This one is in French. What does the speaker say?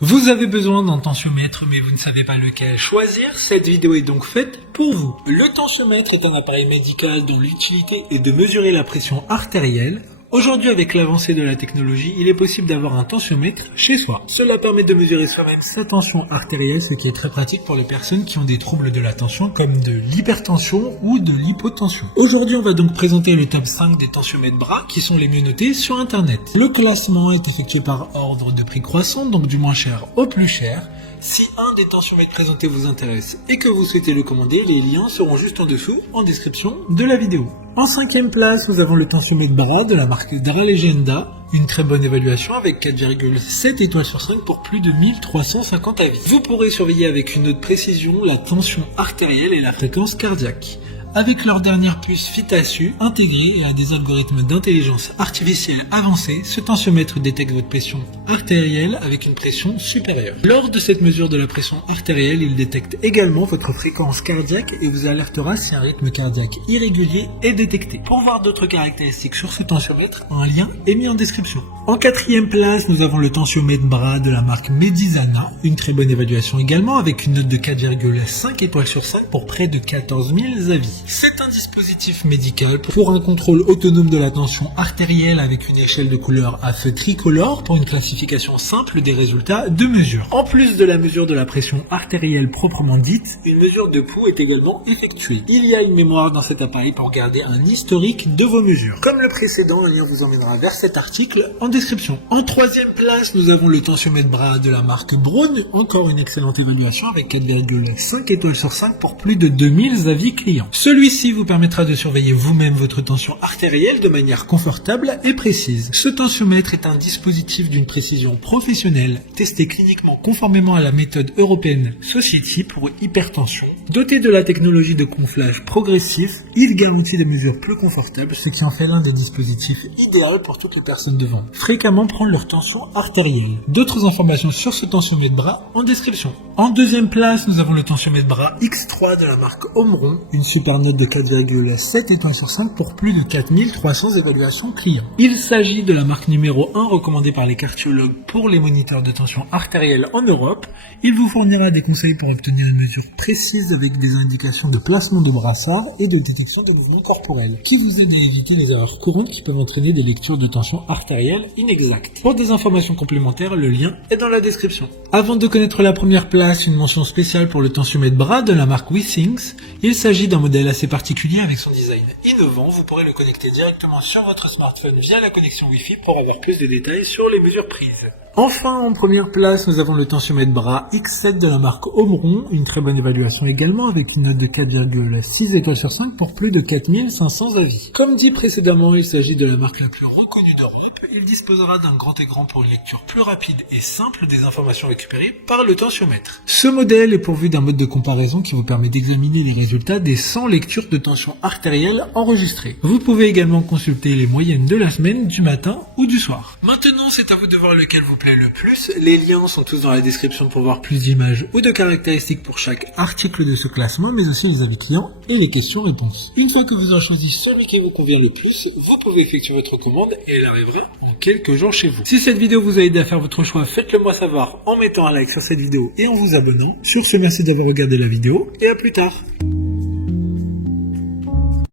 Vous avez besoin d'un tensiomètre mais vous ne savez pas lequel choisir, cette vidéo est donc faite pour vous. Le tensiomètre est un appareil médical dont l'utilité est de mesurer la pression artérielle. Aujourd'hui, avec l'avancée de la technologie, il est possible d'avoir un tensiomètre chez soi. Cela permet de mesurer soi-même sa tension artérielle, ce qui est très pratique pour les personnes qui ont des troubles de la tension comme de l'hypertension ou de l'hypotension. Aujourd'hui, on va donc présenter le top 5 des tensiomètres bras qui sont les mieux notés sur internet. Le classement est effectué par ordre de prix croissant, donc du moins cher au plus cher. Si un des tensiomètres présentés vous intéresse et que vous souhaitez le commander, les liens seront juste en dessous en description de la vidéo. En 5e place, nous avons le tensiomètre bras de la marque Dralegenda. Une très bonne évaluation avec 4,7 étoiles sur 5 pour plus de 1350 avis. Vous pourrez surveiller avec une autre précision la tension artérielle et la fréquence cardiaque. Avec leur dernière puce FitASU intégrée et à des algorithmes d'intelligence artificielle avancés, ce tensiomètre détecte votre pression artérielle avec une pression supérieure. Lors de cette mesure de la pression artérielle, il détecte également votre fréquence cardiaque et vous alertera si un rythme cardiaque irrégulier est détecté. Pour voir d'autres caractéristiques sur ce tensiomètre, un lien est mis en description. En 4e place, nous avons le tensiomètre bras de la marque Medisana. Une très bonne évaluation également avec une note de 4,5 étoiles sur 5 pour près de 14 000 avis. C'est un dispositif médical pour un contrôle autonome de la tension artérielle avec une échelle de couleur à feu tricolore pour une classification simple des résultats de mesure. En plus de la mesure de la pression artérielle proprement dite, une mesure de pouls est également effectuée. Il y a une mémoire dans cet appareil pour garder un historique de vos mesures. Comme le précédent, un lien vous emmènera vers cet article en description. En 3e place, nous avons le tensiomètre bras de la marque Braun. Encore une excellente évaluation avec 4,5 étoiles sur 5 pour plus de 2000 avis clients. Celui-ci vous permettra de surveiller vous-même votre tension artérielle de manière confortable et précise. Ce tensiomètre est un dispositif d'une précision professionnelle, testé cliniquement conformément à la méthode européenne Society pour hypertension. Doté de la technologie de gonflage progressif, il garantit des mesures plus confortables, ce qui en fait l'un des dispositifs idéaux pour toutes les personnes devant fréquemment prendre leur tension artérielle. D'autres informations sur ce tensiomètre bras en description. En 2e place, nous avons le tensiomètre bras X3 de la marque Omron, une super note de 4,7 étoiles sur 5 pour plus de 4300 évaluations clients. Il s'agit de la marque numéro 1 recommandée par les cardiologues pour les moniteurs de tension artérielle en Europe. Il vous fournira des conseils pour obtenir une mesure précise avec des indications de placement de brassard et de détection de mouvements corporels qui vous aident à éviter les erreurs courantes qui peuvent entraîner des lectures de tension artérielle inexactes. Pour des informations complémentaires, le lien est dans la description. Avant de connaître la première place, une mention spéciale pour le tensiomètre bras de la marque Withings. Il s'agit d'un modèle assez particulier avec son design innovant. Vous pourrez le connecter directement sur votre smartphone via la connexion Wi-Fi pour avoir plus de détails sur les mesures prises. Enfin, en première place, nous avons le tensiomètre bras X7 de la marque Omron, une très bonne évaluation également avec une note de 4,6 étoiles sur 5 pour plus de 4500 avis. Comme dit précédemment, il s'agit de la marque la plus reconnue d'Europe. Il disposera d'un grand écran pour une lecture plus rapide et simple des informations récupérées par le tensiomètre. Ce modèle est pourvu d'un mode de comparaison qui vous permet d'examiner les résultats des 100 lectures de tension artérielle enregistrées. Vous pouvez également consulter les moyennes de la semaine, du matin ou du soir. Maintenant, c'est à vous de voir lequel vous plaît le plus. Les liens sont tous dans la description pour voir plus d'images ou de caractéristiques pour chaque article de ce classement, mais aussi les avis clients et les questions-réponses. Une fois que vous avez choisi celui qui vous convient le plus, vous pouvez effectuer votre commande et elle arrivera en quelques jours chez vous. Si cette vidéo vous a aidé à faire votre choix, faites-le moi savoir en mettant un like sur cette vidéo et en vous abonnant. Sur ce, merci d'avoir regardé la vidéo et à plus tard.